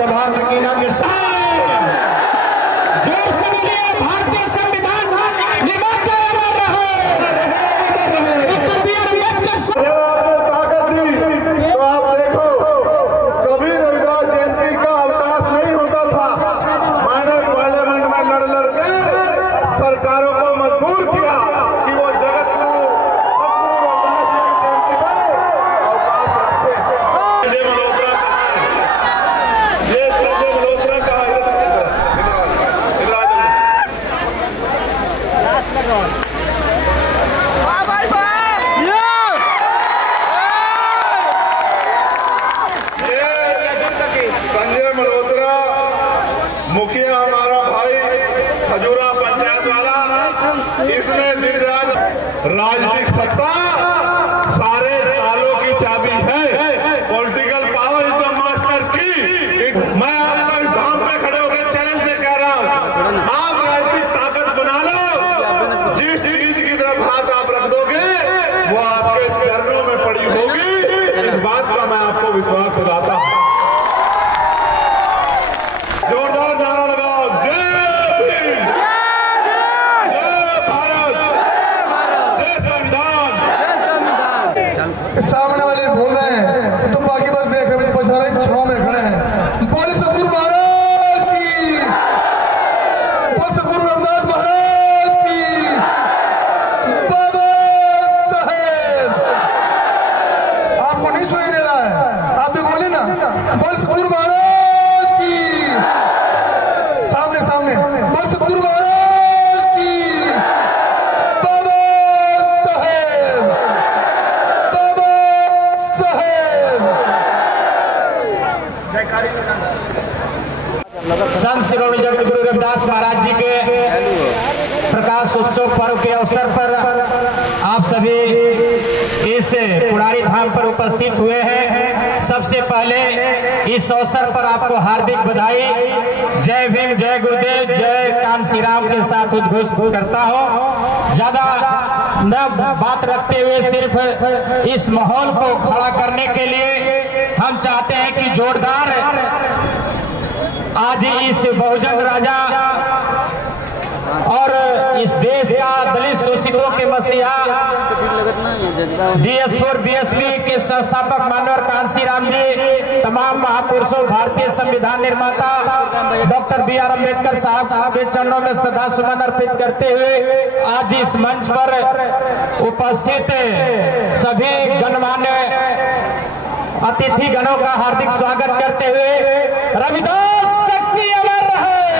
सभा नगीना के साथ जोर से बोलिए, भारतीय संविधान निर्माता अमर रहे। डॉक्टर बी आर अम्बेडकर ताकत दी तो आप देखो, कभी रविदास जयंती का अवकाश नहीं होता था। मैंने पार्लियामेंट में लड़ लड़ के सरकारों को मजबूर किया कि वो जगत को संजय मल्होत्रा मुखिया हमारा भाई खजूरा पंचायत वाला, इसने दिन रात राजनीतिक सत्ता सारे तालों की चाबी है। Political power is the master की। मैं आपको इस धाम पे खड़े होकर चैलेंज से कह रहा हूँ, आप राजनीतिक ताकत बना लो। जिस चीज की तरफ हाथ आप रख दोगे वो आपके चरणों में पड़ी होगी। इस बात का मैं आपको विश्वास दिलाता हूँ। जोरदार नारा लगाओ, जय भीम, जय भारत, जय संविधान। सामने वाले बोल रहे हैं तो बाकी बस देख रहे हैं, बचा रहे छाव में खड़े हैं। बोले सतगुरु महाराज की, बोले सतगुरु रविदास महाराज की, बाबा साहेब। आपको नहीं सुनाई दे रहा है? आप भी बोले ना, बोले सतगुरु महाराज की, सामने सामने, बोले सतगुरु महाराज की, बाबा साहेब, बाबा साहेब। संत शिरोमणि जगतगुरु रविदास महाराज जी के प्रकाश उत्सव पर्व के अवसर पर आप सभी इस पुरारी धाम पर उपस्थित हुए हैं। सबसे पहले इस अवसर पर आपको हार्दिक बधाई। जय भीम, जय गुरुदेव, जय कान्शी राम के साथ उद्घोष करता हूँ। ज्यादा न बात रखते हुए सिर्फ इस माहौल को खड़ा करने के लिए हम चाहते हैं कि जोरदार आज इस बहुजन राजा और इस देश का दलित शोषितों के मसीहा DS4 BSV के संस्थापक मानवर कान्शी राम जी, तमाम महापुरुषों, भारतीय संविधान निर्माता डॉक्टर बी आर अम्बेडकर साहब के चरणों में श्रद्धा सुमन अर्पित करते हुए आज इस मंच पर उपस्थित सभी गणमान्य अतिथि गणों का हार्दिक स्वागत करते हुए, रविदास शक्ति अमर रहे,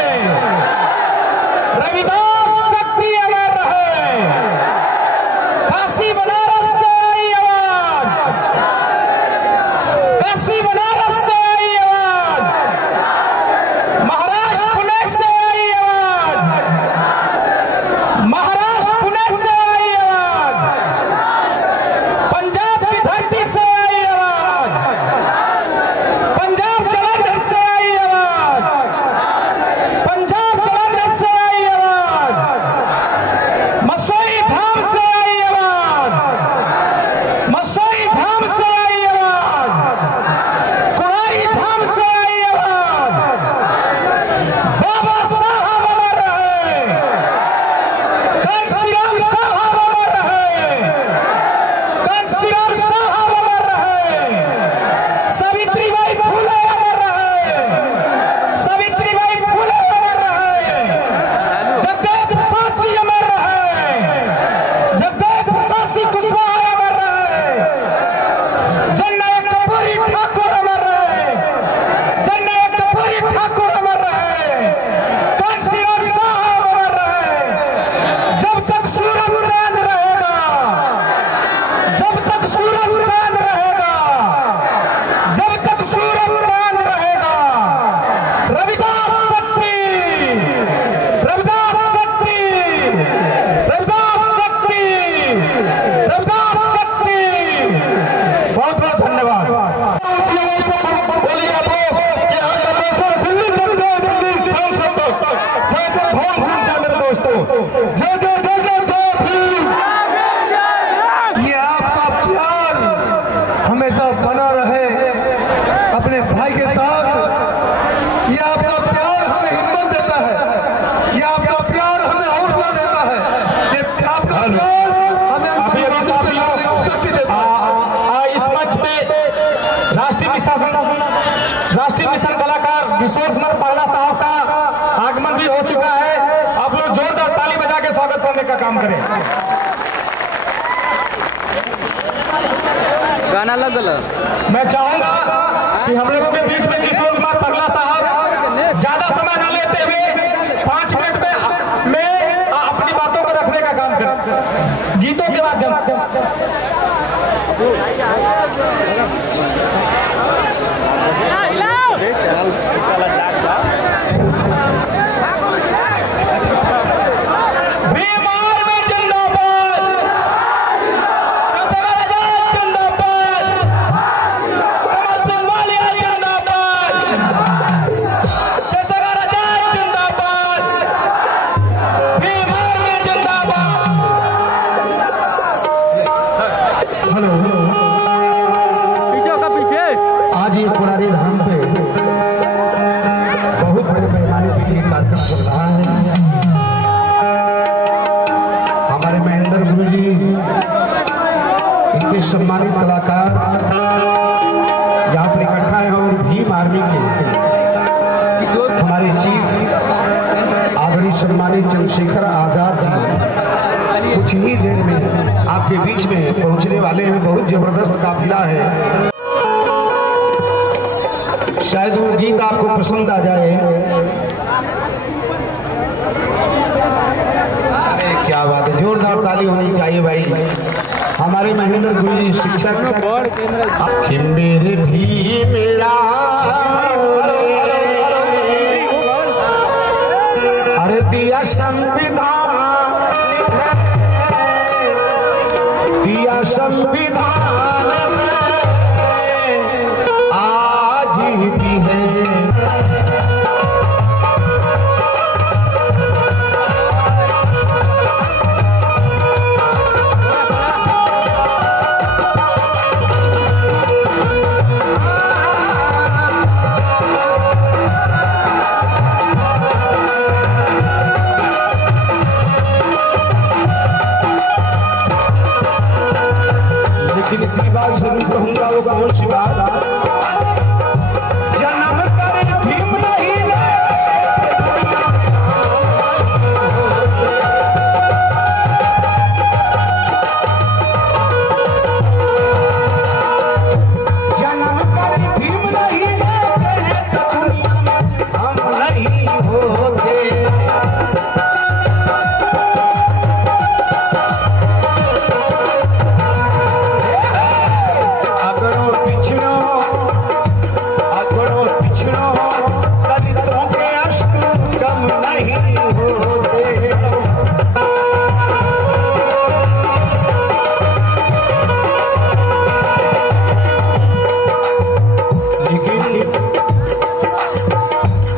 रविदास शक्ति अमर रहे। काशी बनारस से आई आवाज, काशी बनारस से आई आवाज, महाराष्ट्र पुणे से आई आवाज, महाराष्ट्र पुणे से आई आवाज, पंजाब की धरती से आई आवाज, पंजाब जलंधर से आई आवाज, पंजाब जलंधर से आई आवाज, मसोई धाम से आई आवाज, मसोई धाम से आई आवाज, राष्ट्रीय मिशन कलाकार विश्व कुमार पगला साहब का आगमन भी हो चुका है। आप लोग जोरदार ताली बजा के स्वागत करने का काम करें। गाना लग मैं चाहूंगा कि हम लोगों के बीच में किशोर कुमार पगला साहब ज्यादा समय न लेते हुए 5 मिनट में अपनी बातों को रखने का काम करें गीतों के माध्यम से। आज ये पुराने धाम पे बहुत बड़े पैमाने पे ये कार्यक्रम चल रहा है। हमारे महेंद्र गुरु जी, इनके सम्मानित कलाकार यहाँ पर इकट्ठा है और भीम आर्मी के हमारे चीफ आदरणीय सम्मानित चंद्रशेखर आजाद जी कुछ ही देर में आपके बीच में पहुंचने वाले हैं। बहुत जबरदस्त काफिला है, शायद वो गीत आपको पसंद आ जाए। अरे क्या बात है, जोरदार ताली होनी चाहिए भाई। हमारे महेंद्र गुरु जी शिक्षक मेरे भी मेरा अरे दिया संविधान, दिया संविधान आज भी है। लेकिन इतनी बात जरूर कहूंगा, वो कौन सी बात? जन्म करे भीम नहीं ले, जन्म करे भीम नहीं लेते तो दुनिया में हम नहीं होते।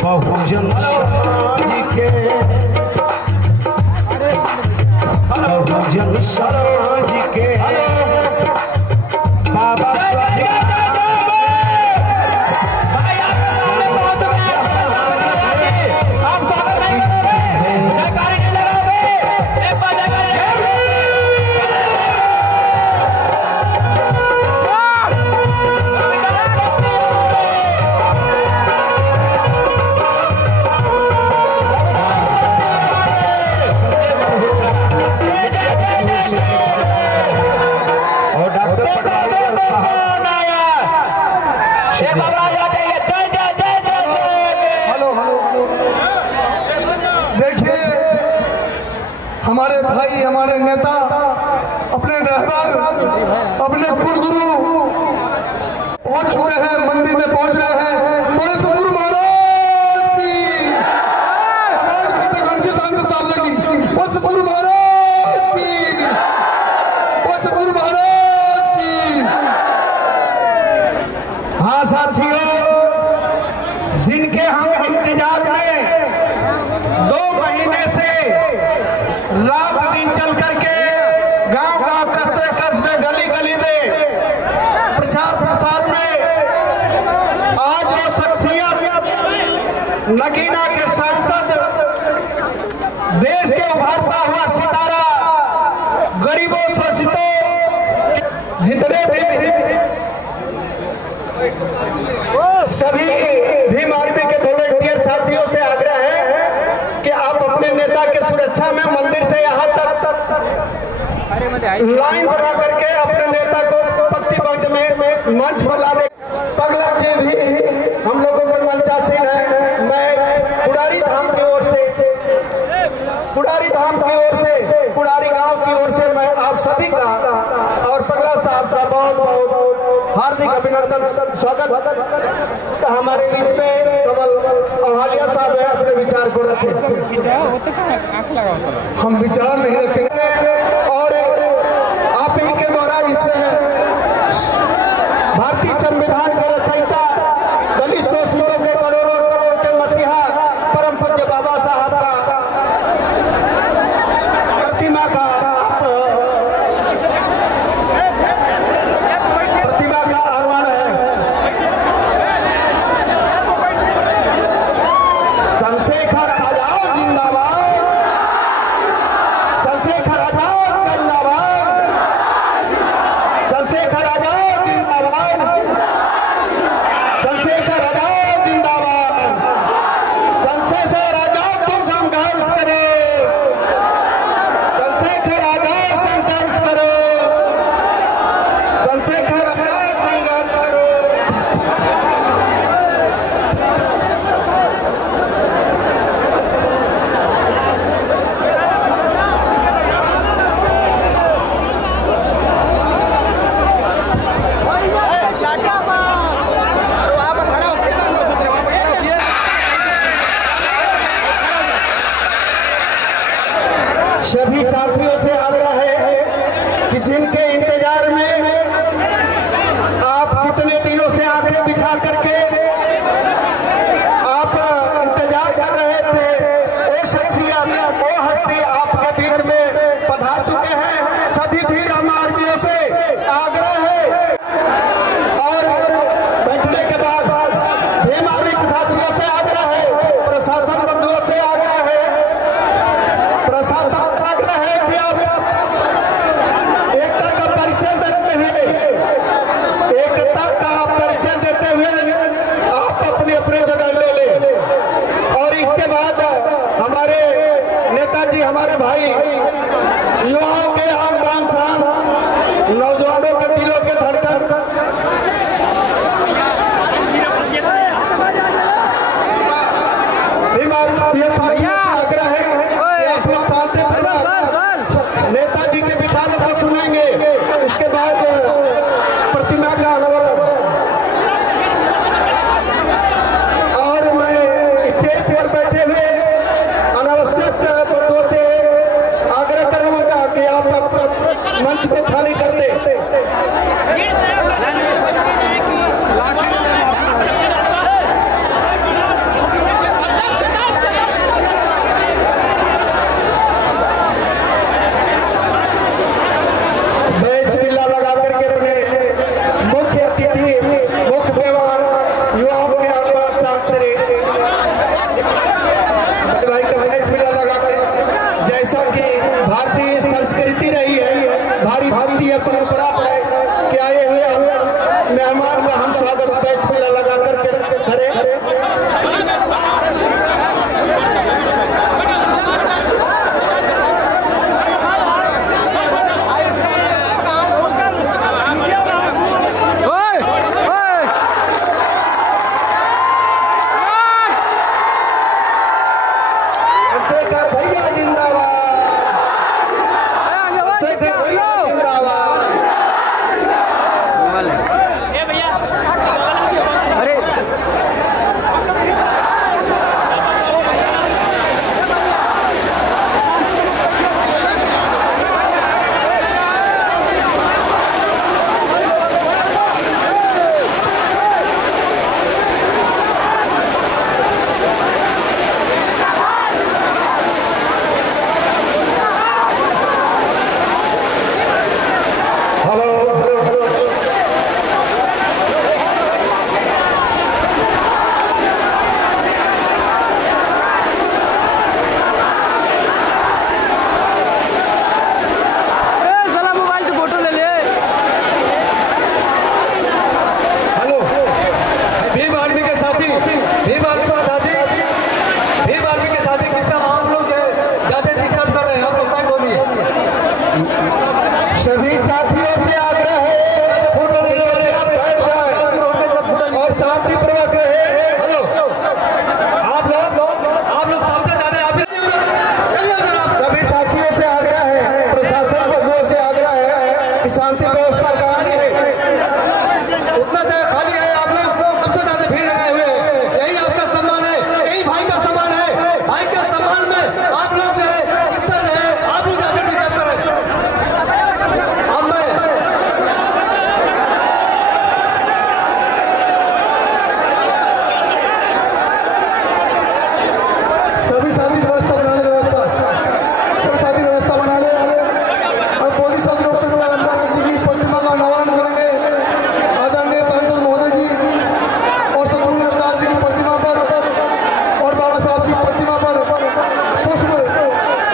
बहुजन समाज के, बहुजन समाज के बाबा साहेब हमारे भाई, हमारे नेता, अपने ड्राइवर, अपने कुलगुरु पहुंच चुके हैं, मंदिर में पहुंच रहे हैं। बड़े सदगुरु महाराज की, बड़े सदगुरु महाराज की, बड़े सदगुरु महाराज की। हाँ साथियों, जिनके हम इंतजार में 2 महीने से रात दिन चल करके गांव-गांव, कस्बे-कस्बे, गली-गली में प्रचार प्रसार में आज वो शख्सियत, नगीना के सांसद, देश के उभरता हुआ सितारा, गरीबों शोषितों, जितने भी सभी भीम आर्मी के वॉलंटियर साथियों से आग्रह है कि आप अपने नेता की सुरक्षा में मंदिर से यहाँ तक लाइन बना करके अपने नेता को पंक्तिबद्ध में मंच पर ला दे। पगला जी भी हम लोगों के मंचासीन है। मैं पुड़ारी धाम की ओर से, पुड़ारी धाम की ओर से, पुड़ारी गांव की ओर से मैं आप सभी का और पगला साहब का बहुत बहुत हार्दिक अभिनंदन स्वागत। हमारे बीच में कमल अहालिया साहब है, अपने विचार को रखें। हम विचार नहीं रखेंगे और आप ही के द्वारा इस भारतीय संविधान के रचयिता, दलित शोषितों के करोड़ों करोड़ के मसीहा परम पूज्य बाबा साहब का प्रतिमा का आह्वान है। चंद्रशेखर आजाद जिंदाबाद, चंद्रशेखर आजाद साथी भीम आर्मी के साथी कितना आप लोग ज्यादा डिस्टर्ब कर रहे हैं, आप लोग क्या बोलिए। सभी साथियों से आग्रह है आप बैठ जाए और शांतिपूर्वक रहे। हेलो आप लोग सबसे ज्यादा सभी साथियों से आग्रह है, प्रशासन वर्गों से आग्रह है कि शांति व्यवस्था कायम रहे। उतना जगह खाली है, आप लोग सबसे ज्यादा भीड़ लगाए हुए हैं। यही आपका सम्मान है, यही भाई का सम्मान है। भाई के सम्मान में आप लोग जो है कितना है, आप लोग ज्यादा डिस्टर्ब कर रहे हैं। अब मैं सभी साथी व्यवस्था बना ले, सभी साथी व्यवस्था बना ले। और पुलिस और डॉक्टर अम्बेडकर जी की प्रतिमा का अनावरण करेंगे। आदरणीय सांसद महोदय जी और सदगुरु रविदास जी की प्रतिमा पर और बाबा साहब की प्रतिमा पर पुष्प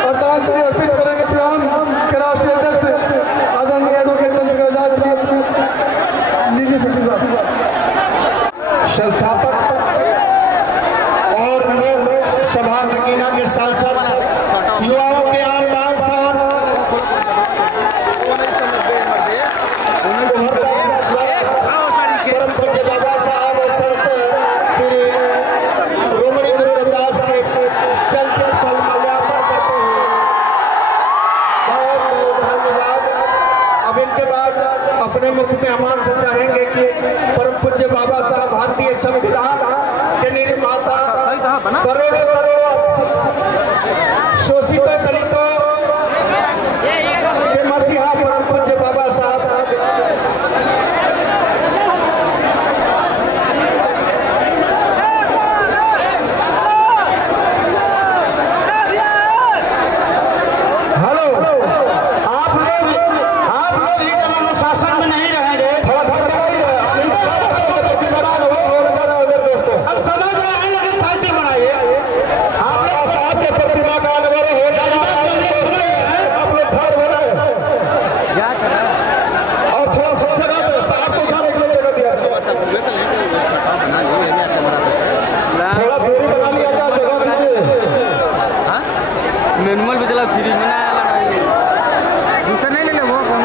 अर्धांजलि अर्पित करेंगे। श्रीराम के राष्ट्रीय अध्यक्ष आदरणीय एडवोकेट चंद्रशेखर आजाद जी। लीजिए सचिव साहब। संस्थापक और सभा नगीना के सांसद युवाओं के आन-बान साथ परम पूज्य बाबा साहब और संत श्री रोमणी गुरु रविदास के चलचित्र फल माल्यार्पण करते हुए बहुत धन्यवाद। अब इनके बाद अपने मुख में अमान से चाहेंगे कि परम पूज्य बाबा साहब भारतीय संविधान के निर्माता, करोड़ों शोषितों दलितों के मसीहा परम पूज्य बाबा साहब हेलो आप लोग ही जब अनुशासन में नहीं रहेंगे दोस्तों हम समझ रहे हैं, लेकिन शांति बनाइए। आप लोग साहब के प्रतिमा का अनावरण हो जाएगा, आप लोग घर बनाए और थोड़ा सा जगह पे साहब को सारे के लिए जगह दिया, थोड़ा दूरी बना लिया जाए, जगह बना लिया। मैनुअल भी चला फ्री में ना दूसरा नहीं ले ले, वो कौन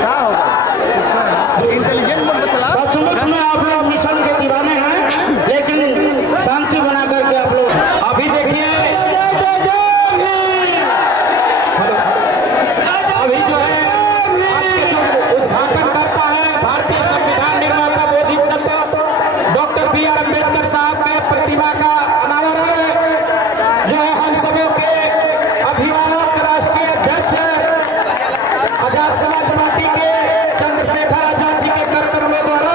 क्या होगा इंटेलिजेंट मोड में चला। सचमुच में आप लोग मिशन के दीवाने हैं, लेकिन शांति बना करके आप लोग अभी देखिए। अभी जो है आपके जो उद्घाटन करता है भारतीय संविधान निर्माता बोधिसत्व डॉक्टर B.R. अम्बेडकर साहब के प्रतिमा का अनावरण है, जो है हम सबों के अभिभावक राष्ट्रीय अध्यक्ष आजाद समाज पार्टी के चंद्रशेखर आजाद जी के कर्तव्यों द्वारा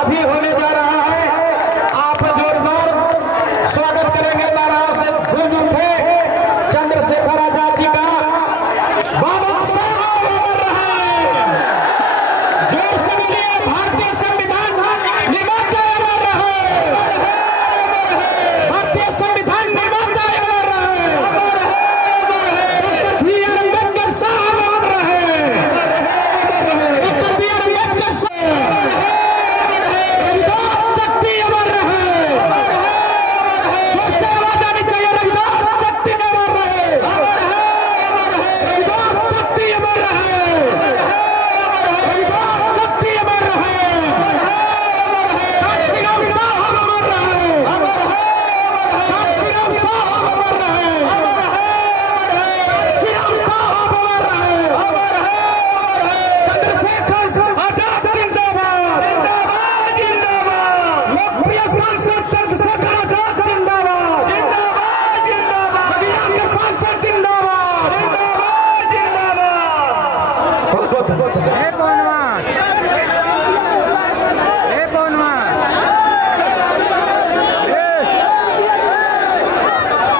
अभी होने जा रहा है। आप जोरदार स्वागत करेंगे, नाराओं से गूंज उठे चंद्रशेखर आजाद जी का। बाबा साहब अमर रहे, जोर से बोलिए भारतीय संविधान निर्माता अमर रहे, भारतीय संविधान निर्माता अमर रहे, डॉक्टर B.R. अम्बेडकर साहब अमर रहे, डॉक्टर B.R. अम्बेडकर साहब, रविदास शक्ति अमर रहे, जोर से आवाज आनी चाहिए, रविदास शक्ति अमर रहे, रविदास शक्ति अमर रहे, रविदास शक्ति अमर रहे, श्रीराम साहब अमर रहे, श्रीराम साहब अमर रहे, श्रीराम साहब अमर रहे, चंद्रशेखर आजाद जिंदाबाद, जिंदाबाद, जिंदाबाद, लोकप्रिय सांसद चंद्रशेखर आजाद जिंदाबाद, जिंदाबाद, जिंदाबाद, नगीना के सांसद जिंदाबाद, जिंदाबाद,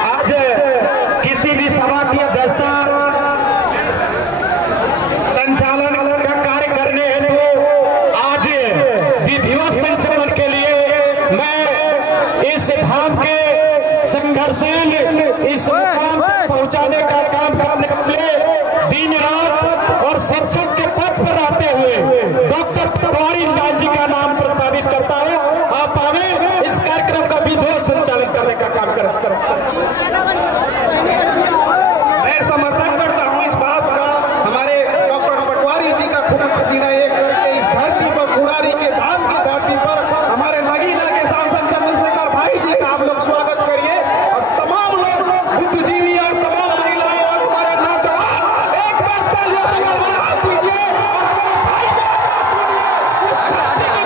आज किसी भी सभा की अध्यक्षता संचालन का कार्य करने हेतु आज विधिवत संचालन के लिए मैं इस भाव के संघर्षण इस मुकाम तक पहुंचाने का काम करने के लिए दिन रात और शिक्षक के पद पर रहते हुए डॉक्टर तिवारी लाल जी का नाम प्रस्तावित करता हूं। आप आवे मैं समर्थन करता हूँ इस बात का, हमारे डॉक्टर पटवारी जी का खून पसीना एक करके इस धरती पर, कुड़ारी के धाम की धरती पर हमारे नगीना के सांसद चंद्रशेखर भाई जी का आप लोग स्वागत करिए। और तमाम लोग बुद्धिजीवी और तमाम महिलाएं और हमारे नौजवान एक बार तालियों से धन्यवाद दीजिए।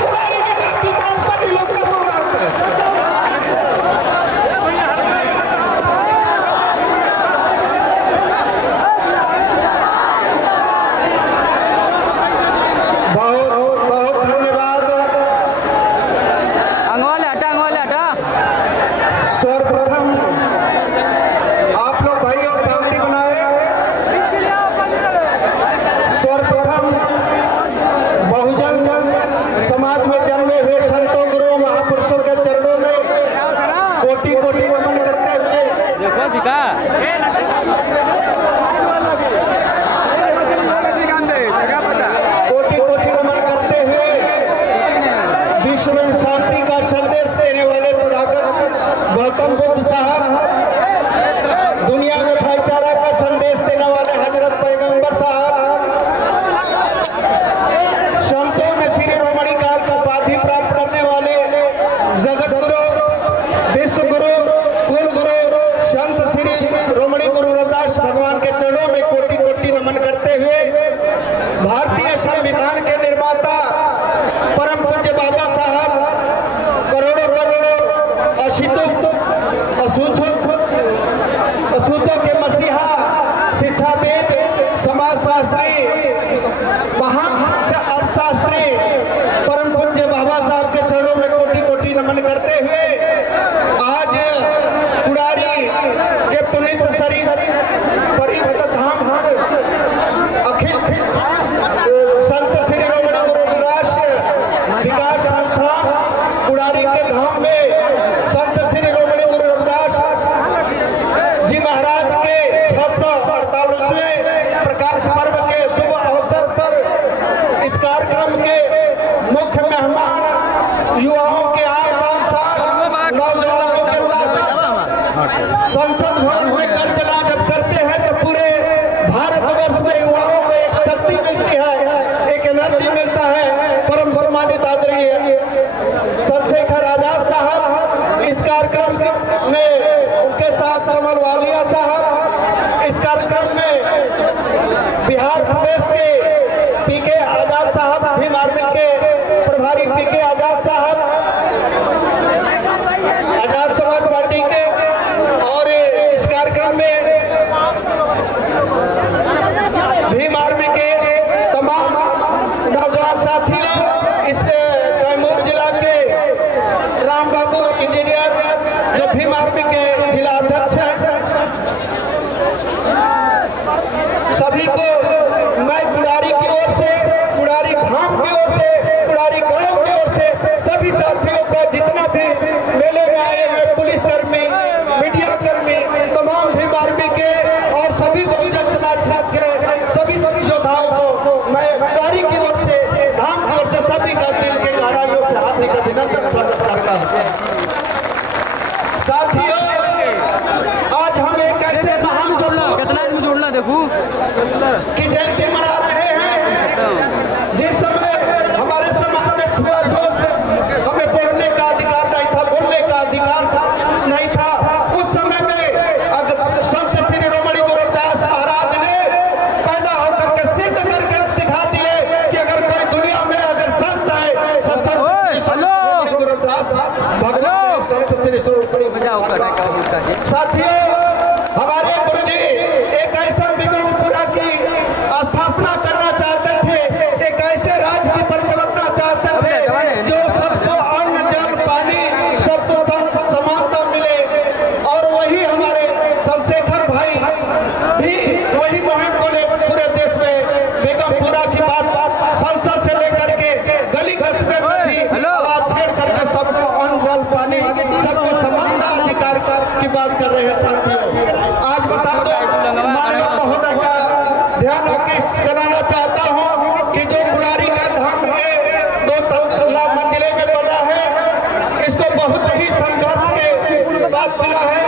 कुड़ारी की धरती पर सभी लोग का स्वागत है। सर्वप्रथम आप लोग भाइयों शांति बनाए। सर्वप्रथम बहुजन समाज में जन्मे हुए संतों, गुरुओं, महापुरुषों के चरणों में कोटि कोटि नमन करते हुए कोटि कोटि नमन करते हुए विश्व में शांति का संदेश देने वाले गौतम बुद्ध साहब, दुनिया में भाईचारा का संदेश देने वाले हजरत पैगंबर साहब, संतों में श्री रोमणी काल की उपाधि प्राप्त करने वाले जगत गुरु, विश्व गुरु, कुल गुरु संत श्री रोमणी गुरु रविदास भगवान के चरणों में कोटि कोटि नमन करते हुए भारतीय संविधान के निर्माता परम पूज्य बाबा साहब, करोड़ों करोड़ों असूतों के मसीहा, शिक्षाविद, समाजशास्त्री, महान अर्थशास्त्री परम पूज्य बाबा साहब के चरणों में कोटि कोटि नमन करते हुए आज कुड़ारी के पुनीत शरीर पवित्र धाम अखिल संत श्री रोमणी गुरु रविदास विकास संस्थान कुड़ारी के धाम में संत श्री रोमणी गुरु रविदास जी महाराज के 648वें प्रकाश पर्व के शुभ अवसर पर इस कार्यक्रम के मुख्य मेहमान युवाओं के 8-5 साल नौजवानों के संसद भवन में गर्जना जब करते हैं तो पूरे भारतवर्ष में युवाओं को एक शक्ति मिलती है, एक एनर्जी मिलता है। परम सम्मानित आदरणीय चंद्रशेखर आजाद साहब इस कार्यक्रम में, उनके साथ कमल वालिया साहब इस कार्यक्रम में, बिहार प्रदेश के पीके आजाद साहब, भीम आर्मी के प्रभारी पीके आजाद साहब, आजाद समाज पार्टी के, और इस कार्यक्रम में भीम आर्मी के तमाम नौजवान साथियों, इस कैमूर जिला के राम बाबू इंजीनियर जो भीम आर्मी के जिला अध्यक्ष हैं, सभी को मैं कुड़ारी की ओर से, कुड़ारी धाम की ओर से, कुड़ारी गांव की ओर से सभी साथियों को, जितना भी मेले में आए हैं पुलिसकर्मी, मीडिया कर्मी, तमाम भीम आर्मी के और सभी बहुजन समाज के सभी योद्धाओं को मैं कुड़ारी की ओर से, धाम की ओर से सभी का दिल के गहराइयों से हार्दिक अभिनंदन स्वागत करता हूं। साथियों, आज हम एक ऐसे महान जोड़ना देखू की जयंती मना रहे हैं जिस समय हमारे समाज में छुआछूत, हमें बोलने का अधिकार नहीं था, बोलने का अधिकार नहीं था। उस समय में अगर संत श्री रोमणी गुरु रविदास महाराज ने पैदा होकर के सिद्ध करके दिखा दिए कि अगर कोई दुनिया में अगर संत है तो संत गुरु रविदास भगवान संत श्री रोमणी। साथियों, हमारे गुरुजी एक ऐसा बिगमपुरा की स्थापना करना चाहते थे, एक ऐसे राज्य की परिकल्पना चाहते थे जो सबको अन्न, जल, पानी, सबको समानता मिले। और वही हमारे चंद्रशेखर भाई भी वही मुहिम को लेकर पूरे देश में बेगमपुरा की बात संसद से लेकर के गली कस्बे में भी आवाज छेड़ करके सबको अन्न, जल, पानी, सबको समानता अधिकार की बात कर रहे हैं। साथियों, आज बता दो, माननीय महोदय का ध्यान आकृष्ट कराना चाहता हूं कि जो कुड़ारी का धाम है 2 मंजिले में बना है, इसको बहुत ही संघर्ष के साथ मिला है।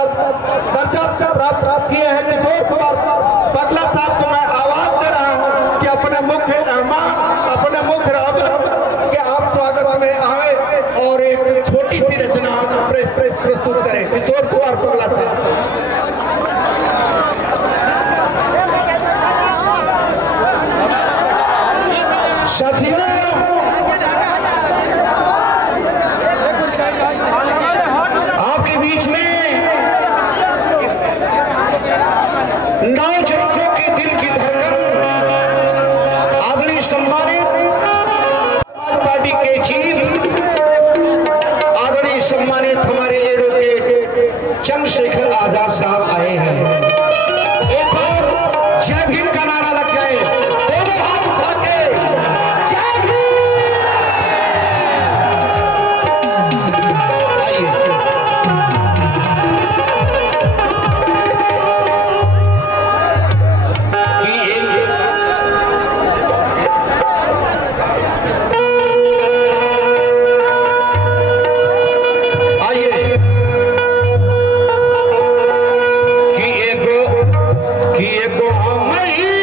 दर्जा प्राप्त किए हैं किशोर कुमार पगला साहब को मैं आवाज दे रहा हूं कि अपने मुख्य मेहमान अपने मुख्य रावत के आप स्वागत में आए और एक छोटी सी रचना प्रस्तुत करें। किशोर कुमार पगला साहब। साथियों, आपके बीच में नौजवानों के दिल की धड़कन आदरणीय सम्मानित समाज पार्टी के चीफ आदरणीय सम्मानित हमारे एडवोकेट चंद्रशेखर आजाद साहब आए हैं। एक बार जय भीम का नारा लग जाए, दोनों हाथ उठा के जय भीम। आइए कि एगो हमई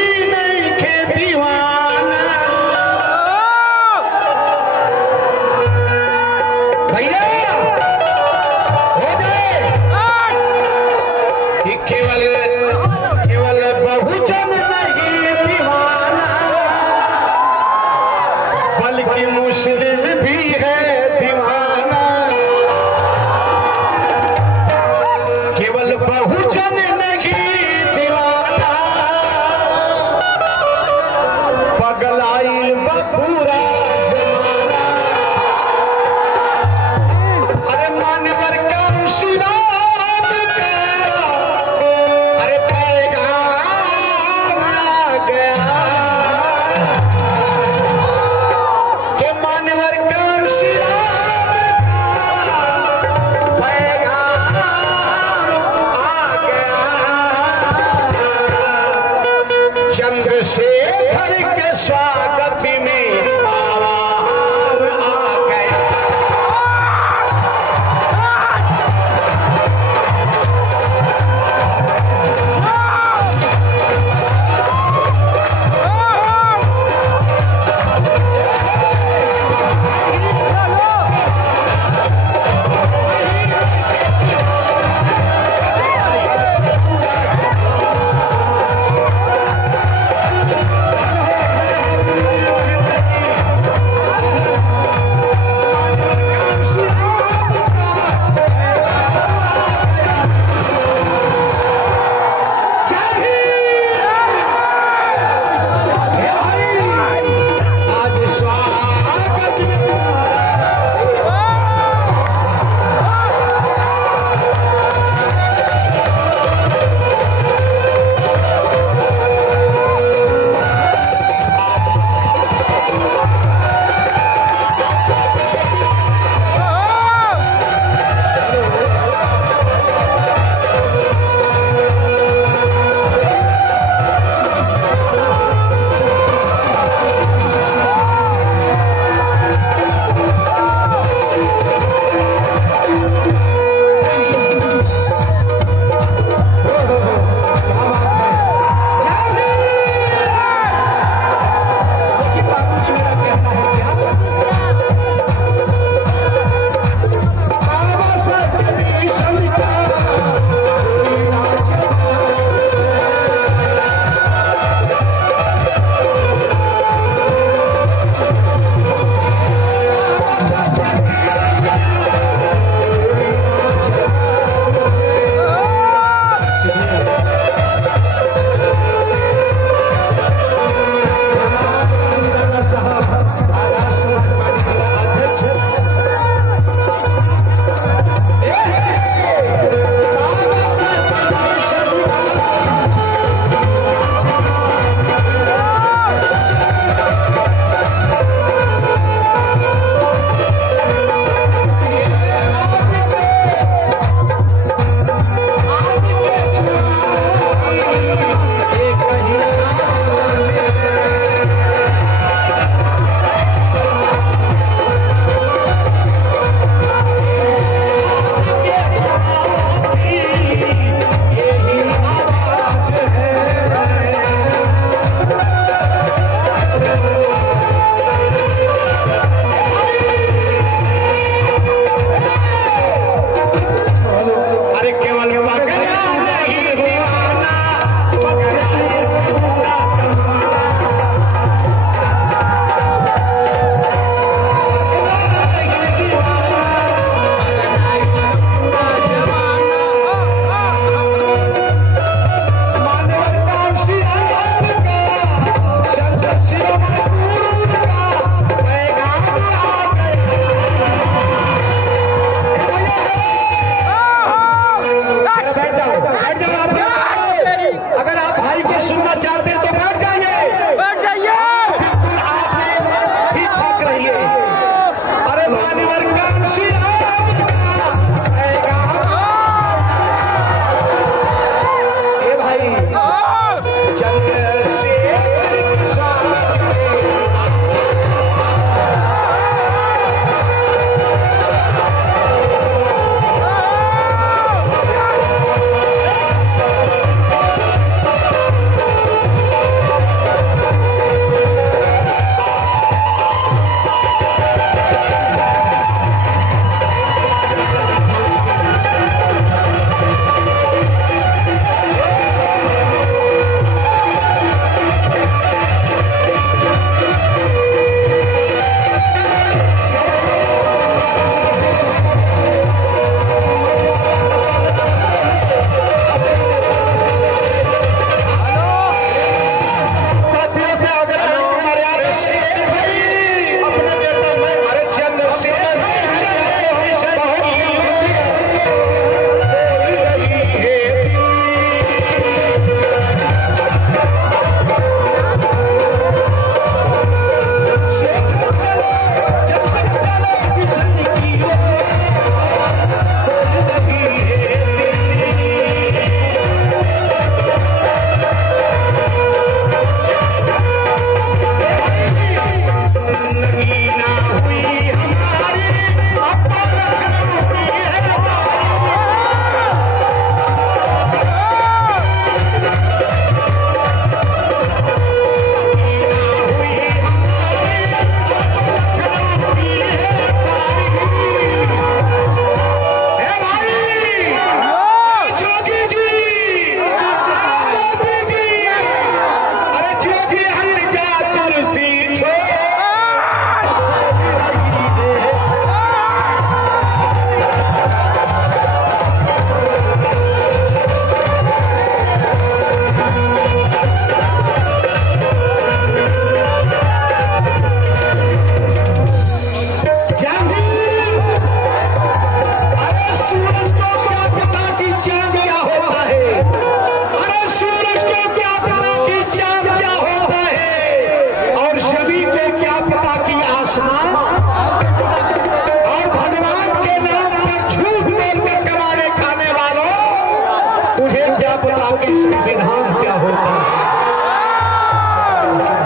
कि संविधान क्या होता है,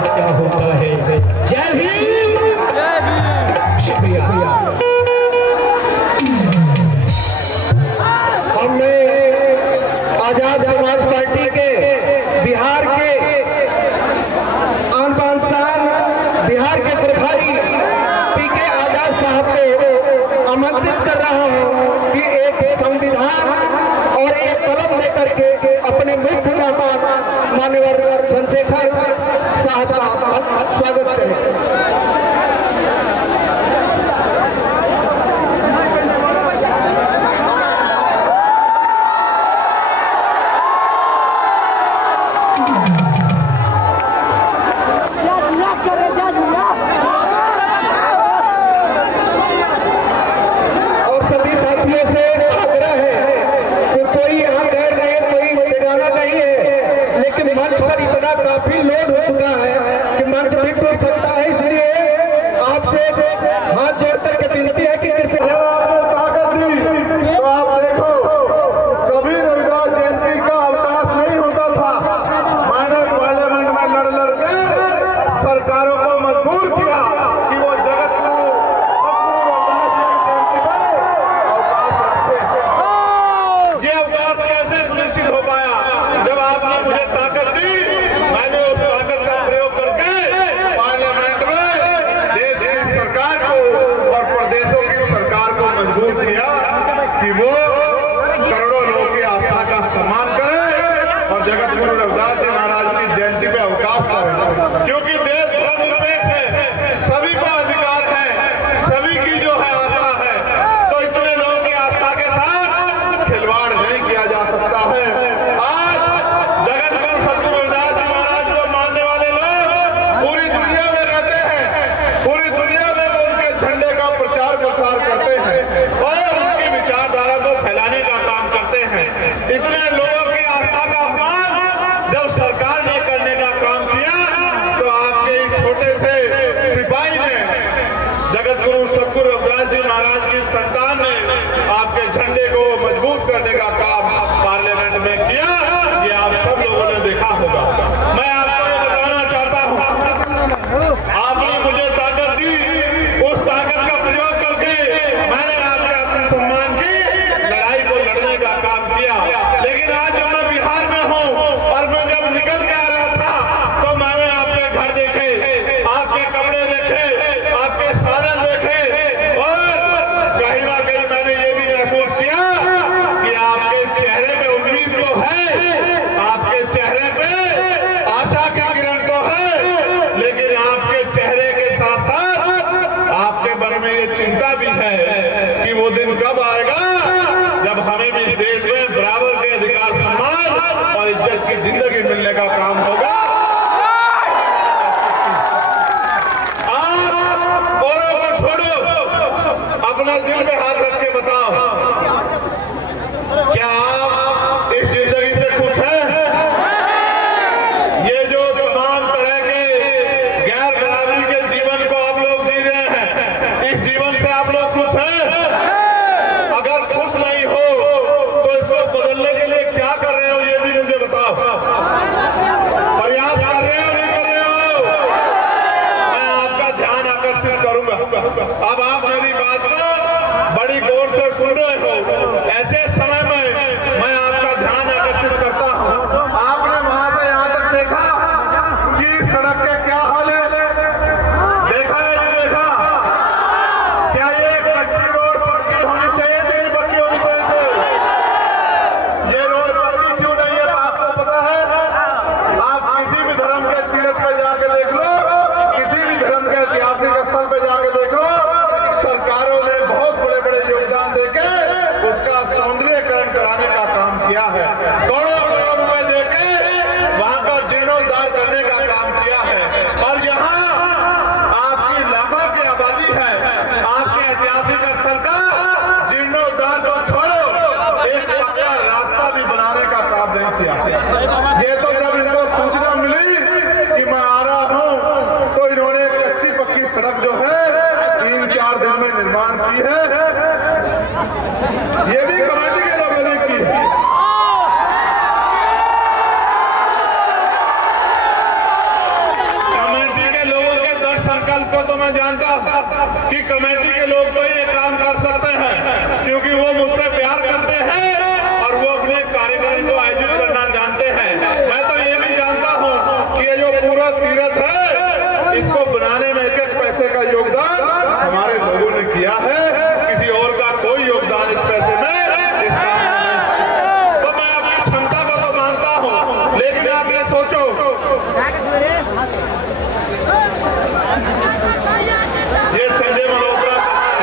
क्या होता है। जय भीम, शुक्रिया। हमने आजाद समाज पार्टी के बिहार के आन बान शान बिहार के प्रभारी पीके आजाद साहब को आमंत्रित कर रहा हूं कि एक संविधान और एक कलम लेकर के अपने मुख्य मेहमान माननीय चंद्रशेखर साहब का स्वागत करें। काफी लोड हो चुका है कि मंच भी टूट सकता है, इसलिए आपसे हाथ जोड़कर के विनती है कि कृपया आपने ताकत दी तो आप देखो कभी रविदास जयंती का अवकाश नहीं होता था। मैंने पार्लियामेंट में लड़ के सरकारों को मजबूर किया कि वो जगत को रविदास जयंती पर अवकाश रखे। ये अवकाश कैसे सुनिश्चित हो पाया? जब आपने मुझे ताकत दी, मैंने उस ताकत का प्रयोग करके पार्लियामेंट में देश की सरकार को और प्रदेशों की सरकार को मजबूर किया कि वो करोड़ों लोगों की आस्था का सम्मान करें और जगत गुरु रविदास जी महाराज की जयंती पे अवकाश करें, क्योंकि देश धर्मनिरपेक्ष है, सभी को अधिकार है, सभी की जो है आस्था है, तो इतने लोगों की आस्था के साथ खिलवाड़ नहीं किया जा सकता है। आज जगत गुरु सदगुरु रविदास जी महाराज को मानने वाले लोग पूरी दुनिया में रहते हैं, पूरी दुनिया में वो उनके झंडे का प्रचार प्रसार करते हैं और उनकी विचारधारा को फैलाने का काम करते हैं। इतने लोगों की आस्था का अपमान जब सरकार ने करने का काम किया तो आपके इस छोटे से सिपाही ने, जगत गुरु सदगुरु रविदास जी महाराज की संतान ने आपके झंडे को मजबूत करने का काम पार्लियामेंट में किया। ये आप सब लोगों ने देखा होगा। मैं आपको ये बताना चाहता हूँ, आपने मुझे ताकत दी, उस ताकत का प्रयोग करके मैंने आपके आत्मसम्मान की लड़ाई को लड़ने का काम किया। लेकिन आज जब मैं बिहार में हूँ और मैं जब निकल के आ रहा था तो मैंने आपके घर देखे, आपके कपड़े देखे, आपके साधन देखे और कहीं ना कहीं मैंने ये भी महसूस किया कि आप मैं जानता कि कमेटी के लोग तो ये काम कर सकते हैं, क्योंकि वो मुझसे प्यार करते हैं और वो अपने कार्यक्रम को आयोजित करना जानते हैं। मैं तो ये भी जानता हूँ कि ये जो पूरा तीर्थ है, इसको बनाने में एक एक पैसे का योगदान हमारे लोगों ने किया है। किसी और का कोई योगदान इस पैसे में इस काम में नहीं। तो मैं अपनी क्षमता को तो मानता हूँ, लेकिन आप ये सोचो, ये संजय मल्होत्रा कहाँ है?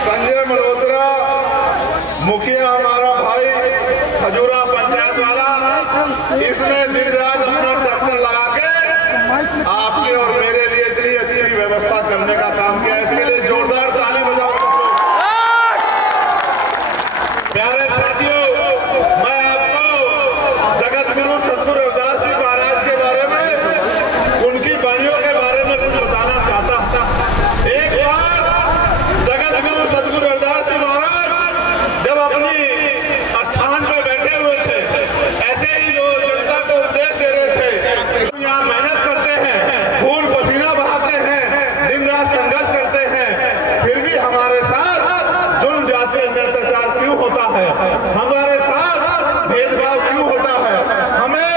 संजय मल्होत्रा मुखिया हमारा भाई खजूरा पंचायत वाला, इसने दिन रात अपना ट्रैक्टर लगा के आपके और मेरे लिए इतनी अच्छी व्यवस्था करने का काम किया। इसके लिए जोरदार ताली बजाओ। प्यारे साथियों, मैं आपको जगत गुरु सतगुरु रविदास जी महाराज के बारे में, उनकी वाणियों के बारे में कुछ बताना चाहता हूं। एक बार जगत गुरु सतगुरु रविदास जी महाराज जब अपनी स्थान पर बैठे हुए थे, ऐसे ही जो जनता को उपदेश दे रहे थे, यहाँ मेहनत करते हैं, खून पसीना बहाते हैं, दिन रात संघर्ष करते हैं, फिर भी हमारे साथ जुल्म जाति अत्याचार क्यों होता है, हमारे साथ भेदभाव क्यों होता है, हमें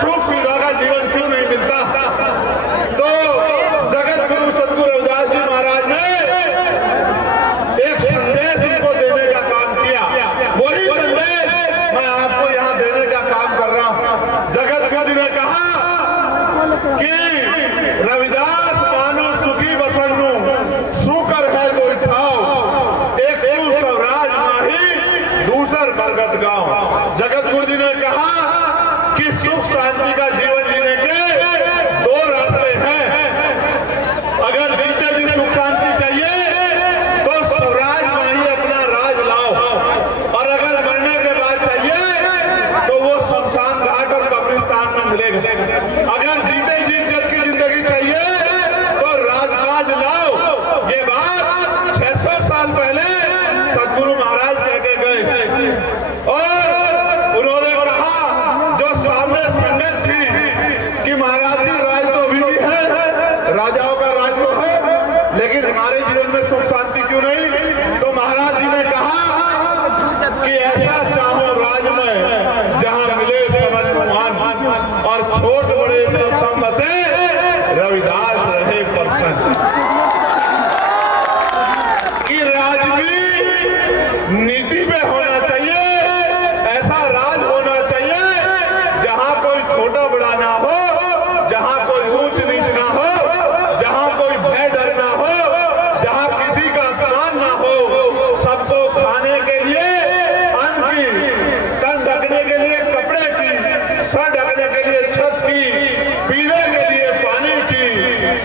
सुख सुविधा का जीवन क्यों नहीं मिलता। तो जगत गुरु सतगुरु रविदास जी महाराज ने एक संदेश इनको देने का काम किया। वही संदेश मैं आपको यहाँ देने का काम कर रहा हूँ। जगत गुरु ने कहा कि रविदास मानो सुखी बसनु सुकर है कोई ठाव, एक स्वराज माही दूसर बरगद गांव। जगत गुरु जी ने कहा कि सुख शांति का जीवन जीने के दो रास्ते हैं। अगर जीते जी सुख शांति चाहिए तो स्वराज माही अपना राज लाओ, और अगर मरने के बाद चाहिए तो वो शमशान घाट और कब्रिस्तान में मिलेगा। अगर जीते जी जग की जिंदगी चाहिए तो राज लाओ। ये बात 600 साल पहले सतगुरु महाराज कह के गए, और उन्होंने कहा जो सामने संगत थी कि महाराज जी राज तो अभी भी है, राजाओं का राज तो है, लेकिन हमारे जीवन में सुख शांति क्यों नहीं। तो महाराज जी ने कहा कि ऐसा चाहो राज में जहां मिले समझ मान, और छोट बड़े सब संग बसे रविदास रहे प्रसन्न। कि राज भी नीति में होना चाहिए, ऐसा राज होना चाहिए जहां कोई छोटा बड़ा ना हो, जहां कोई ऊंच नीच ना हो, जहां कोई भय डर ना हो, जहां किसी का अपमान ना हो, सबको खाने के लिए अन्न की, तन ढकने के लिए कपड़े की, सर ढकने के लिए छत की, पीने के लिए पानी की,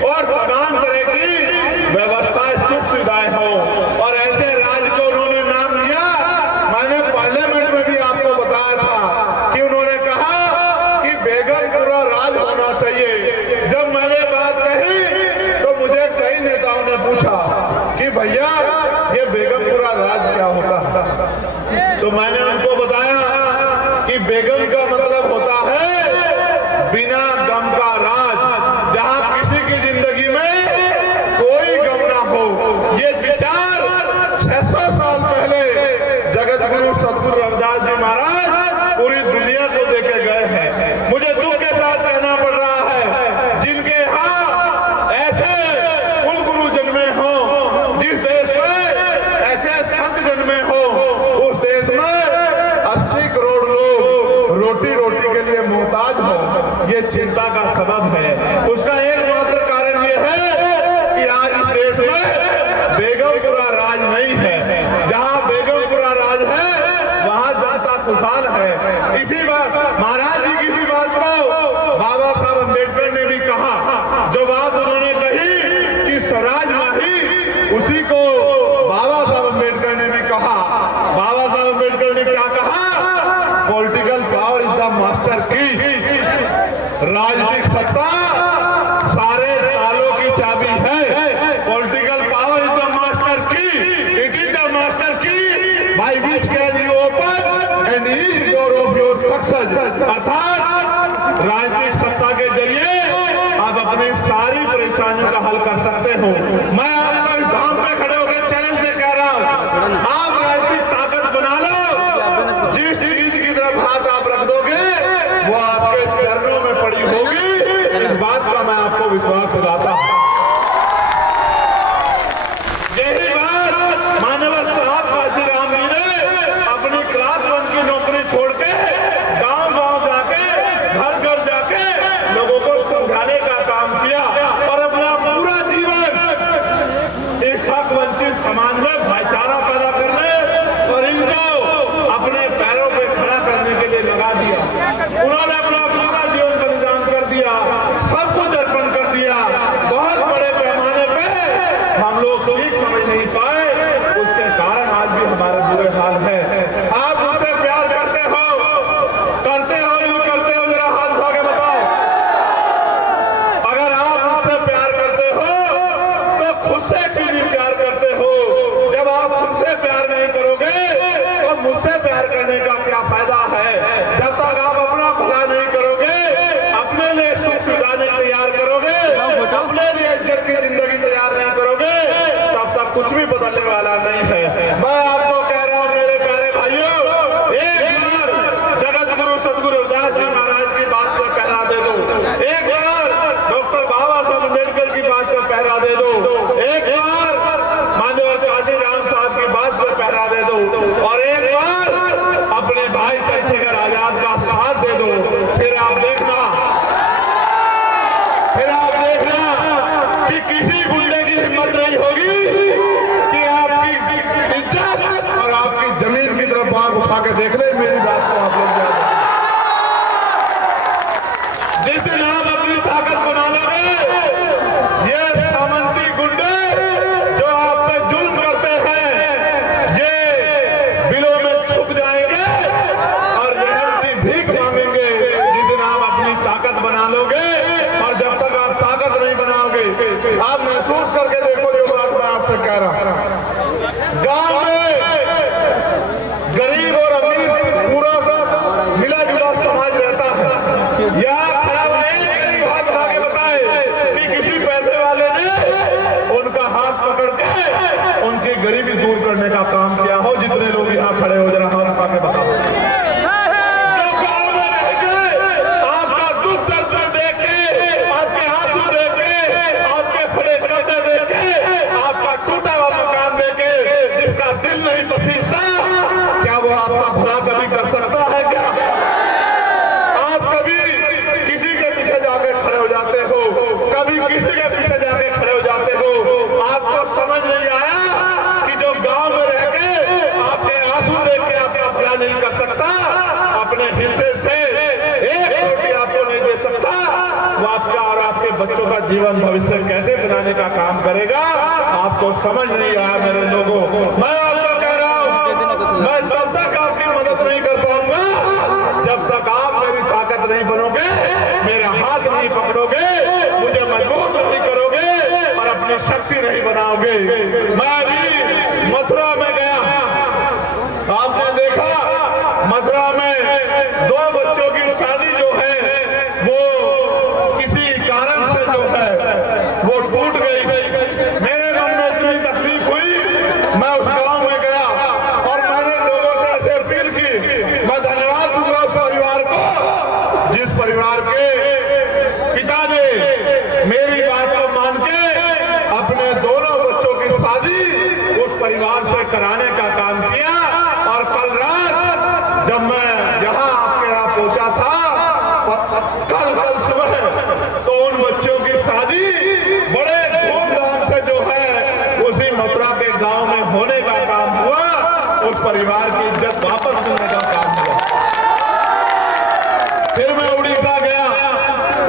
और तमाम तरह की व्यवस्थाएं सुख सुविधाएं हो। और ऐसे राज को उन्होंने नाम दिया। मैंने पार्लियामेंट में भी आपको बताया था कि उन्होंने कहा कि बेगमपुरा राज होना चाहिए। जब मैंने बात कही तो मुझे कई नेताओं ने पूछा कि भैया ये बेगमपुरा राज क्या होता है। तो मैंने उनको बताया कि बेगम का मतलब होता है बिना गम का राज, जहां किसी की जिंदगी में कोई गम ना हो। ये विचार 600 साल पहले जगत गुरु सतगुरु रविदास जी महाराज पूरी दुनिया को देके गए हैं। मुझे दुख के साथ कहना पड़ रहा है, जिनके यहाँ ऐसे कुल गुरु जन्मे हो, जिस देश में ऐसे संत जन्मे हो, उस देश में 80 करोड़ लोग रोटी के लिए मोहताज हो, ये चिंता का सबब है। उसका एकमात्र कारण ये है कि आज इस देश में बेगमपुरा राज नहीं है। जहां बेगमपुरा राज है वहां जनता खुशहाल है। इसी बात महाराज जी की इसी बात को बाबा साहब अम्बेडकर ने भी कहा। जो बात उन्होंने कही कि स्वराज माही, उसी को बाबा साहब अम्बेडकर ने भी कहा। बाबा साहब अम्बेडकर ने क्या कहा? Political power is the master की। राजनीतिक सत्ता सारे तालों की चाबी है। which can you open and each door of your success। अर्थात राजनीतिक सत्ता के जरिए आप अपनी सारी परेशानियों का हल कर सकते हो। मैं आपको इस धाम पे खड़े होकर चैलेंज से कह रहा हूं, आप राजनीतिक ताकत बना लो। जिस चीज की तरफ हाथ आप रख दोगे वो आपके चरणों में पड़ी होगी। इस बात का मैं आपको विश्वास दिलाता हूं। यही बात मानव साहब काशीराम जी ने अपनी क्लास 1 की नौकरी छोड़ के गांव-गांव जाके घर घर जाके लोगों को समझाने का काम किया और अपना पूरा जीवन इस हक वंचित समाज में भाईचारा पैदा करने और इनको अपने पैरों पे खड़ा करने के लिए लगा दिया। उन्होंने अपना पूरा जीवन बलिदान कर दिया, सब कुछ अर्पण कर दिया। बहुत बड़े पैमाने पे हम लोग ठीक समझ नहीं पाए, उसके कारण आज भी हमारे बुरे हाल है। आप उससे प्यार करते हो या नहीं करते हो, जरा हाथ उठा के बताओ। अगर आप उससे प्यार करते हो तो खुद से क्यों नहीं प्यार करते हो? जब आप खुद से प्यार नहीं करोगे तो मुझसे प्यार करने का क्या फायदा है? जब तक आप अपना भला नहीं करोगे, अपने लिए सुख सुविधा नहीं तैयार करोगे, अपने लिए इज्जत की जिंदगी तैयार नहीं करोगे, तब तक कुछ भी बदलने वाला नहीं है। मैं आपको कह रहा हूं मेरे प्यारे भाइयों, एक बार जगत गुरु सदगुरु रविदास जी महाराज की बात पर पहरा दे दो, एक बार डॉक्टर बाबा साहब अम्बेडकर की बात पर पहरा दे दो, एक बार मानव काशीराम साहब की बात पर पहरा दे दो और एक बार अपने भाई चंद्रशेखर आजाद का साथ दे दो। फिर आप देखना कि किसी गुंडे की हिम्मत नहीं होगी कि आपकी इज्जत और आपकी जमीन की तरफ बाग उठा के देख ले। मेरी बात को आप लोग याद रखें। जिस दिन आप अपनी ताकत बना लोगे, ये सामंती गुंडे जो आप पे जुल्म करते हैं, ये बिलों में छुप जाएंगे और जहर भीख मांगेंगे। जिस दिन आप अपनी ताकत बना लोगे, और जब तक आप ताकत नहीं बनाओगे, आप महसूस करके देखो जो बात मैं आपसे कह रहा हूं। गांव में गरीब और अमीर पूरा मिला जुला समाज रहता है। या गरीब हाथ उठा के बताए कि किसी पैसे वाले ने उनका हाथ पकड़ के उनकी गरीबी दूर करने का काम किया हो? जितने लोग यहाँ खड़े हो, जरा हाथ उठा के बताओ। दिल नहीं पसीजता, क्या वो आपका भला कभी कर सकता है? क्या आप कभी किसी के पीछे जाके खड़े हो जाते हो, कभी किसी के पीछे जाके खड़े हो जाते हो? आपको समझ नहीं आया कि जो गांव में रह के आपके आंसू देख के आपका भला नहीं कर सकता, अपने हिस्से से एक रोटी आपको नहीं दे सकता, वो आपका और आपके बच्चों का जीवन भविष्य कैसे बनाने का काम करेगा? आपको समझ नहीं आया मेरे लोगों। मैं आपको कह रहा हूं, मैं तब तक आपकी मदद नहीं कर पाऊंगा जब तक आप मेरी ताकत नहीं बनोगे, मेरा हाथ नहीं पकड़ोगे, मुझे मजबूत नहीं करोगे और अपनी शक्ति नहीं बनाओगे। मैं अभी मथुरा में गया, आपने देखा मथुरा में 2 बच्चों की शादी जो है वो किसी कारण से जो है वो टूट गई। मेरे मन में इतनी तकलीफ हुई, मैं उस गांव में गया और मैंने लोगों से ऐसे अपील की। मैं धन्यवाद दूंगा उस परिवार को जिस परिवार के पिता ने मेरी बात को मान के अपने दोनों बच्चों की शादी उस परिवार से कराने का काम किया। और कल रात जब मैं यहाँ आपके यहाँ पहुंचा था, कल सुबह, तो उन बच्चों की शादी बड़े धूमधाम से जो है उसी मथुरा के गांव में होने का काम हुआ। उस परिवार की इज्जत वापस मिलने का काम हुआ। फिर मैं उड़ीसा गया,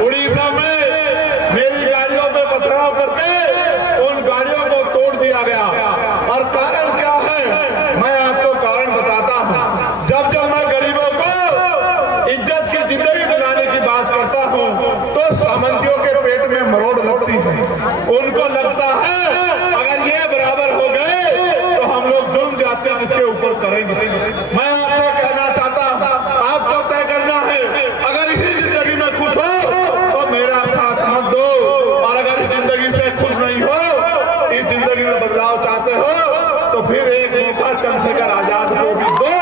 उड़ीसा में मेरी गाड़ियों पे पथराव करके उन गाड़ियों को तोड़ दिया गया। और कारण क्या है, मैं आपको कारण बताता हूं। जब जब मैं गरीबों को इज्जत की जिंदगी दिलाने की बात करता हूं तो सामंतियों के पेट में मरोड़ लगती है। उनको लगता है अगर ये बराबर हो गए तो हम लोग जुल्म जाते हैं इसके ऊपर करेंगे। चंद्रशेखर आजाद को भी दो।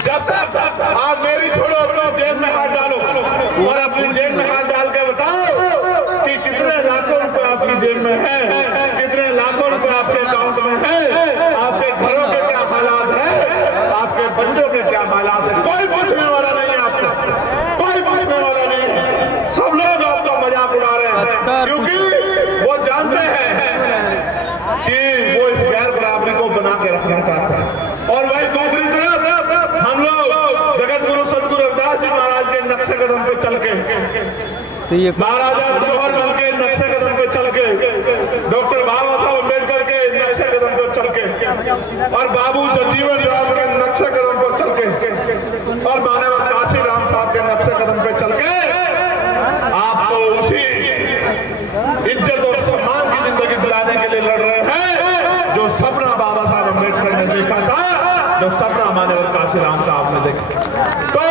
जब तक आप मेरी छोड़ो, अपनी जेब में हाथ डालो और अपनी जेब में हाथ डाल के बताओ कि कितने लाखों रुपए आपकी जेब में है, कितने लाखों रुपए आपके अकाउंट में है, आपके घरों के क्या हालात है, आपके बच्चों के क्या हालात है। कोई पूछने वाला नहीं है आपको, कोई पूछने वाला नहीं है। सब लोग आपका मजाक उड़ा रहे हैं क्योंकि वो जानते हैं कि वो इस गैर बराबरी को बना के रखना चाहते हैं। और वही दूसरी तरफ हम लोग जगत गुरु सदगुरु रविदास जी महाराज के नक्शे कदम पे चल के, महाराजा जवाहर लाल के नक्शे कदम पे चल के, डॉक्टर बाबा साहब अम्बेडकर के नक्शे कदम पर चल के, और बाबू जगजीवन राम के नक्शे कदम पर चल के, और मानव काशी राम साहब के नक्शे कदम पे चल के आपको उसी इज्जत और सम्मान की जिंदगी दिलाने के लिए लड़ रहे हैं जो सपना बाबा साहब अम्बेडकर ने देखा था, जो सपना मानव काशी राम साहब ने देखा। तो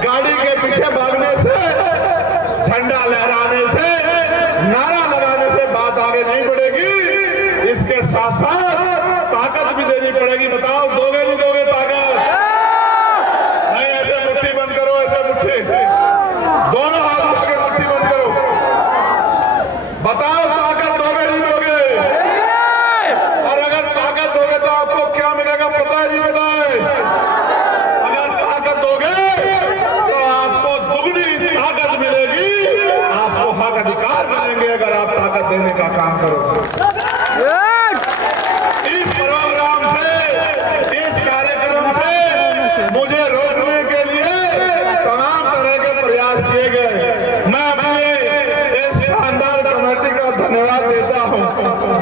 गाड़ी के पीछे भागने से, झंडा लहराने से, नारा लगाने से बात आगे नहीं बढ़ेगी। इसके साथ साथ ताकत भी देनी पड़ेगी। बताओ दोगे नहीं दोगे ताकत? नहीं, ऐसे मुट्ठी बंद करो, ऐसे मुट्ठी, दोनों हाथ आगे मुट्ठी बंद करो। बताओ ताकत दोगे नहीं दोगे? और अगर ताकत दोगे तो आपको क्या मिलेगा पता है नहीं पता है? अगर ताकत दोगे तो आपको दुगनी ताकत मिलेगी, आपको हक अधिकार मिलेंगे अगर आप ताकत देने का काम करोगे। इस प्रोग्राम से, इस कार्यक्रम से मुझे रोकने के लिए तमाम तरह के प्रयास किए गए। मैं अपने इस शानदार कमेटी का धन्यवाद देता हूं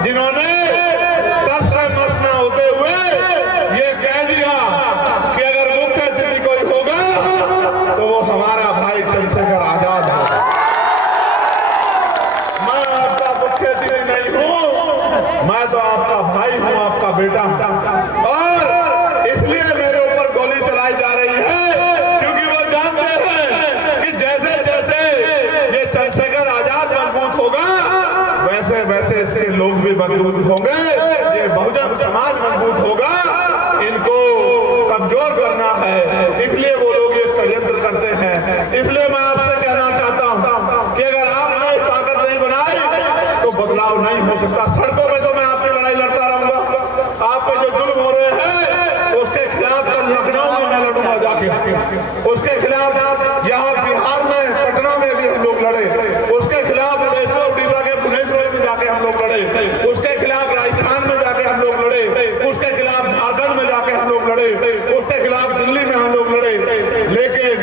जिन्होंने तस से मस न होते हुए ये कह दिया कि अगर मुख्य अतिथि कोई होगा तो वो हमारा भाई चंद्रशेखर आजाद है। मैं आपका मुख्य अतिथि नहीं हूं, मैं तो आपका भाई हूं, आपका बेटा हूं। और इसलिए मेरे ऊपर गोली चलाई जा रही है क्योंकि वो जानते हैं कि जैसे जैसे ये चंद्रशेखर आजाद मजबूत होगा वैसे वैसे इसके लोग भी मजबूत होंगे, ये बहुजन समाज मजबूत होगा। इनको कमजोर करना है, इसलिए वो लोग ये षड्यंत्र करते हैं। इसलिए मैं आपसे कहना चाहता हूं कि अगर आपने ताकत नहीं बनाई तो बदलाव नहीं हो सकता। सड़कों में तो मैं आपकी लड़ाई लड़ता रहूंगा, आप पे जो जुल्म हो रहे हैं उसके खिलाफ कल लखनऊ में मैं लड़ूंगा जाके, उसके खिलाफ यहाँ बिहार में पटना में भी हम लोग लड़े, उसके खिलाफ उड़ीसा के भुवनेश्वर में जाके हम लोग लड़े, उसके खिलाफ राजस्थान में जाके हम लोग लड़े, उसके खिलाफ झारखंड में जाके हम लोग लड़े, उसके खिलाफ दिल्ली में हम लोग लड़े। लेकिन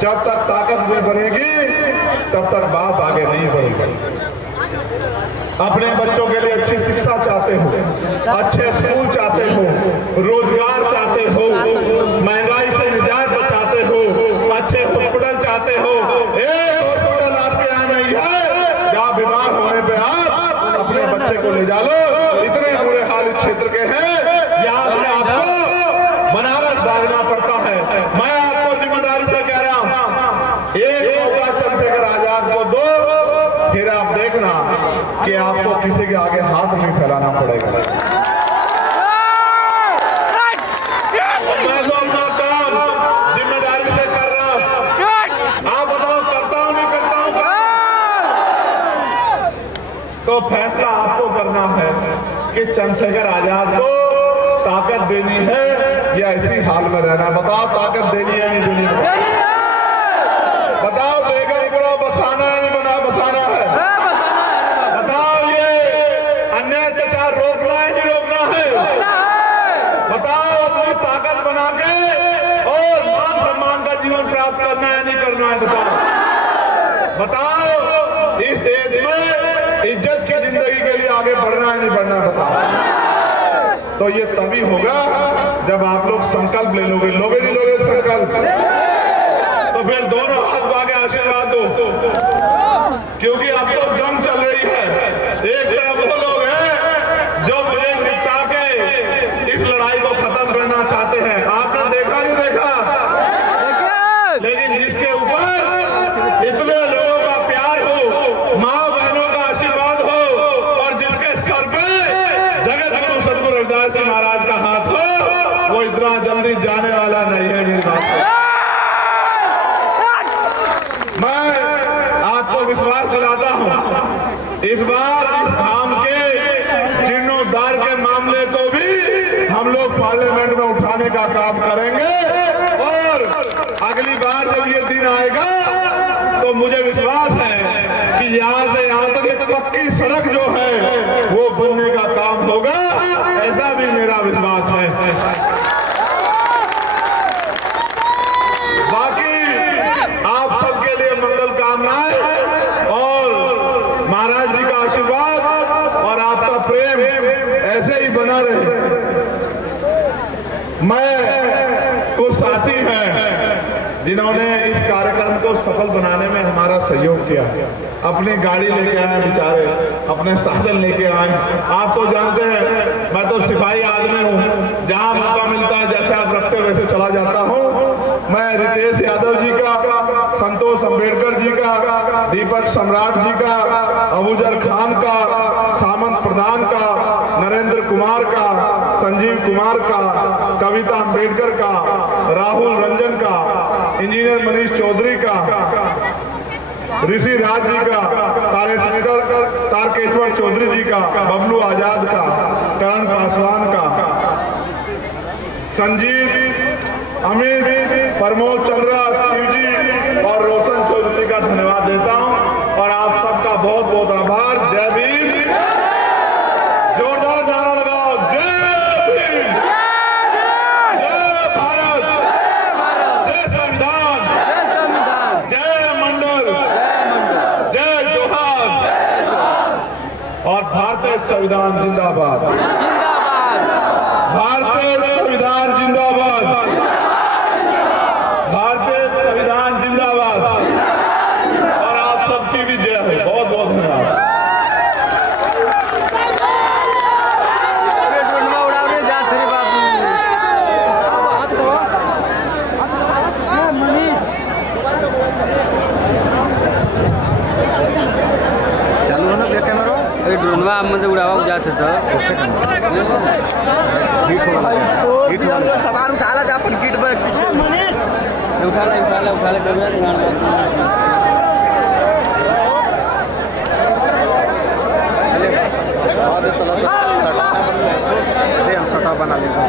जब तक ताकत नहीं बनेगी तब तक बात आगे नहीं बढ़ेगी। अपने बच्चों के लिए अच्छी शिक्षा चाहते हो, अच्छे स्कूल चाहते हो, रोजगार चाहते हो, महंगाई से निजात चाहते हो, अच्छे हॉस्पिटल चाहते हो। एक हॉस्पिटल आपके यहाँ नहीं है, जहाँ बीमार होने पे आप अपने बच्चे को ले जा लो। इतने बुरे हाल इस क्षेत्र के हैं, यहाँ से आपको बनारस भागना पड़ता है। मैं आपको जिम्मेदारी से कह रहा हूँ, एक मौका चंद्रशेखर आजाद को दो, फिर आप देखना कि आपको किसी के आगे हाथ नहीं फैलाना पड़ेगा। मैं तो अपना काम जिम्मेदारी से कर रहा हूं, आप बताओ करता हूं नहीं करता हूं? तो फैसला आपको करना है कि चंद्रशेखर आजाद को ताकत देनी है या इसी हाल में रहना। बताओ ताकत देनी है नहीं देनी? बताओ बेगम को बसाना है नहीं बना बसाना है? बताओ ये अन्याय अत्याचार रोकना है नहीं रोकना है? बताओ अपनी ताकत बना के और मान सम्मान का जीवन प्राप्त करना है नहीं करना है? बताओ इस देश में इज्जत की जिंदगी के लिए आगे बढ़ना है नहीं बढ़ना है? बताओ। तो ये तभी होगा जब आप लोग संकल्प ले लोगे। लोगे नहीं लोगे संकल्प? तो फिर दोनों हाथ आगे आशीर्वाद दो, क्योंकि अब तो जंग चल रही है। एक तरफ वो लोग हैं जो मुझे निपटा के इस लड़ाई को खत्म करना चाहते हैं। आपने देखा नहीं देखा? लेकिन जिसके ऊपर इतने लोगों का प्यार हो, माँ बहनों का आशीर्वाद हो और इतना जल्दी जाने वाला नहीं है मेरी बात पे। मैं आपको विश्वास दिलाता हूं, इस बार इस धाम के जीर्णोद्धार के मामले को भी हम लोग पार्लियामेंट में उठाने का काम करेंगे और अगली बार जब ये दिन आएगा तो मुझे विश्वास है कि यहाँ से यहाँ तक एक पक्की सड़क जो है वो बनने का काम होगा, ऐसा भी मेरा विश्वास है। बाकी आप सबके लिए मंगल कामनाएं और महाराज जी का आशीर्वाद और आपका प्रेम ऐसे ही बना रहे। मैं कुछ साथी हैं जिन्होंने इस कार्यक्रम को सफल बनाने में हमारा सहयोग किया, अपनी गाड़ी लेके आए बेचारे, अपने साधन लेके आए। आप तो जानते हैं मैं तो सिपाही आदमी हूँ, जहाँ मौका मिलता है जैसे आप रखते वैसे चला जाता हूँ। मैं रितेश यादव जी का, संतोष अंबेडकर जी का, दीपक सम्राट जी का, अबूजर खान का, सामंत प्रधान का, नरेंद्र कुमार का, संजीव कुमार का, कविता अंबेडकर का, राहुल रंजन का, इंजीनियर मनीष चौधरी का, ऋषि राज जी का, तारकेश्वर चौधरी जी का, बबलू आजाद का, करण पासवान का, संजीव, अमित, प्रमोद चंद्रा, शिव जी और रोशन चौधरी का धन्यवाद देता हूं और आप सबका बहुत बहुत आभार। जय भीम, जोरदार नारा लगाओ, जय भीम, जय भारत, जय संविधान, जय मंडल, जय जोहार और भारतीय संविधान जिंदाबाद, भारतीय संविधान जिंदाबाद, भारतीय संविधान जिंदाबाद और आप सबकी भी जय हो। बहुत बहुत धन्यवाद। चालू है ना बैक कैमरा? अरे ड्रोनवा मतलब उड़ावा जाते तो उससे कम हिट होगा, हिट होगा। सामान उठा ला जा, अपन किट बैग पीछे उठा ला कभी सटा बना लेंगे।